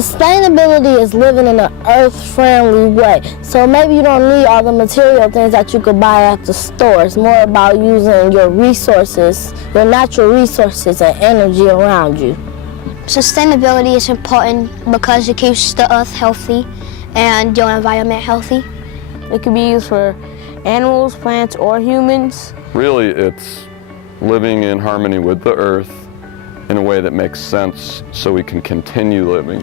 Sustainability is living in an earth-friendly way. So maybe you don't need all the material things that you could buy at the store. It's more about using your resources, your natural resources and energy around you. Sustainability is important because it keeps the earth healthy and your environment healthy. It can be used for animals, plants, or humans. Really, it's living in harmony with the earth in a way that makes sense so we can continue living.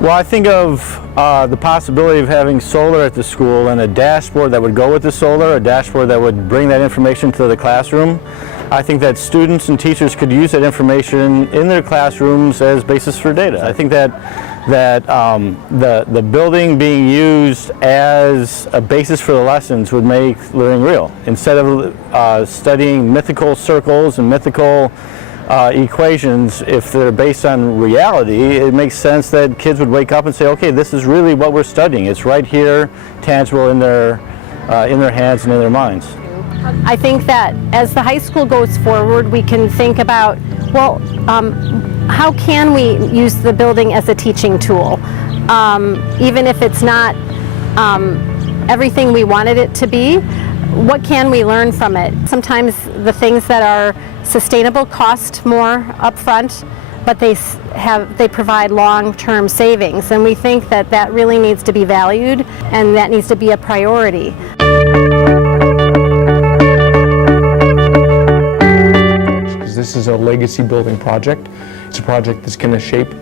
Well, I think of the possibility of having solar at the school and a dashboard that would go with the solar, a dashboard that would bring that information to the classroom. I think that students and teachers could use that information in their classrooms as basis for data. I think that the building being used as a basis for the lessons would make learning real. Instead of studying mythical circles and mythical equations, if they're based on reality, it makes sense that kids would wake up and say, okay, this is really what we're studying. It's right here, tangible in their hands and in their minds. I think that as the high school goes forward, we can think about, well, how can we use the building as a teaching tool? Even if it's not everything we wanted it to be, what can we learn from it? Sometimes the things that are sustainable cost more upfront, but they provide long-term savings, and we think that that really needs to be valued and that needs to be a priority. This is a legacy building project. It's a project that's going to shape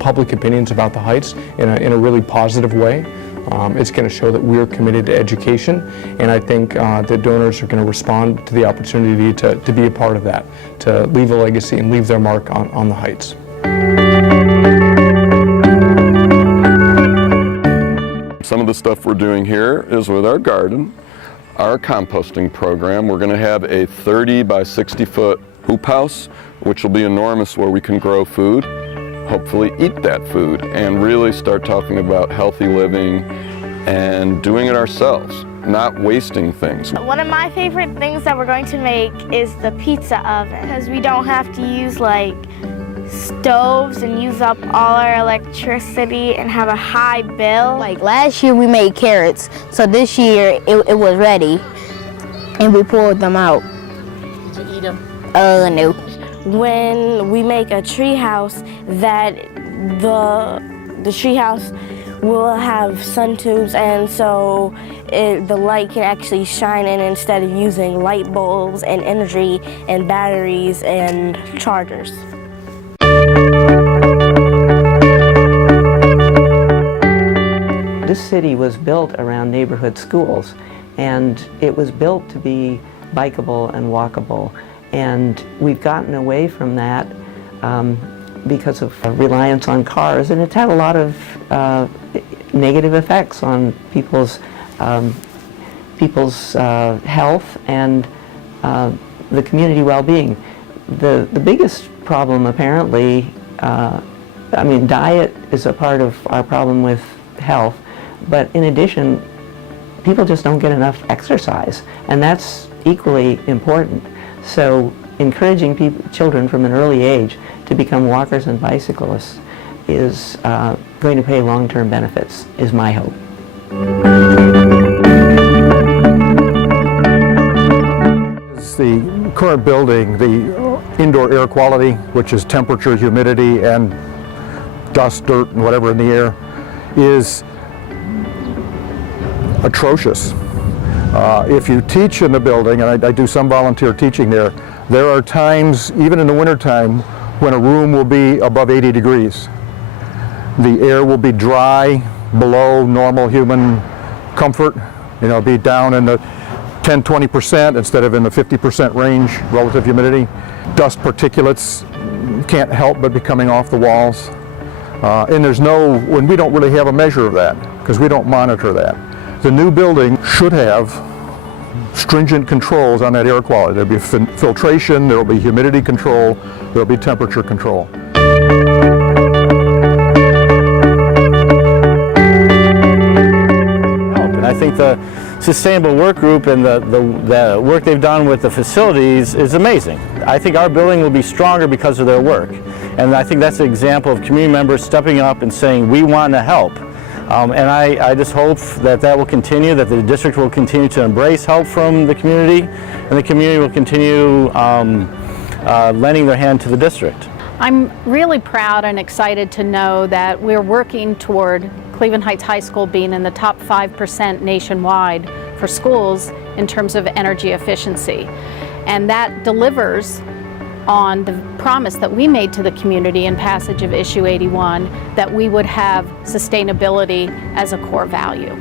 public opinions about the Heights in a really positive way. It's going to show that we're committed to education, and I think that donors are going to respond to the opportunity to be a part of that, to leave a legacy and leave their mark on the Heights. Some of the stuff we're doing here is with our garden, our composting program. We're going to have a 30 by 60 foot hoop house, which will be enormous, where we can grow food, hopefully eat that food, and really start talking about healthy living and doing it ourselves, not wasting things. One of my favorite things that we're going to make is the pizza oven, because we don't have to use like stoves and use up all our electricity and have a high bill. Like last year we made carrots, so this year it was ready and we pulled them out. To eat them? No. When we make a tree house, that the tree house will have sun tubes, and so the light can actually shine in instead of using light bulbs and energy and batteries and chargers. This city was built around neighborhood schools, and it was built to be bikeable and walkable. And we've gotten away from that because of reliance on cars, and it's had a lot of negative effects on people's health and the community well-being. The biggest problem, apparently, diet is a part of our problem with health, but in addition, people just don't get enough exercise, and that's equally important. So encouraging children from an early age to become walkers and bicyclists is going to pay long-term benefits, is my hope. The current building, the indoor air quality, which is temperature, humidity, and dust, dirt, and whatever in the air, is atrocious. If you teach in the building, and I do some volunteer teaching there are times, even in the wintertime, when a room will be above 80 degrees. The air will be dry, below normal human comfort, be down in the 10-20% instead of in the 50% range relative humidity. Dust particulates can't help but be coming off the walls. And when we don't really have a measure of that, because we don't monitor that. The new building should have stringent controls on that air quality. There'll be filtration, there'll be humidity control, there'll be temperature control. And I think the Sustainable Work Group and the work they've done with the facilities is amazing. I think our building will be stronger because of their work. And I think that's an example of community members stepping up and saying, we want to help. And I just hope that that will continue, that the district will continue to embrace help from the community, and the community will continue lending their hand to the district. I'm really proud and excited to know that we're working toward Cleveland Heights High School being in the top 5% nationwide for schools in terms of energy efficiency. And that delivers on the promise that we made to the community in passage of Issue 81, that we would have sustainability as a core value.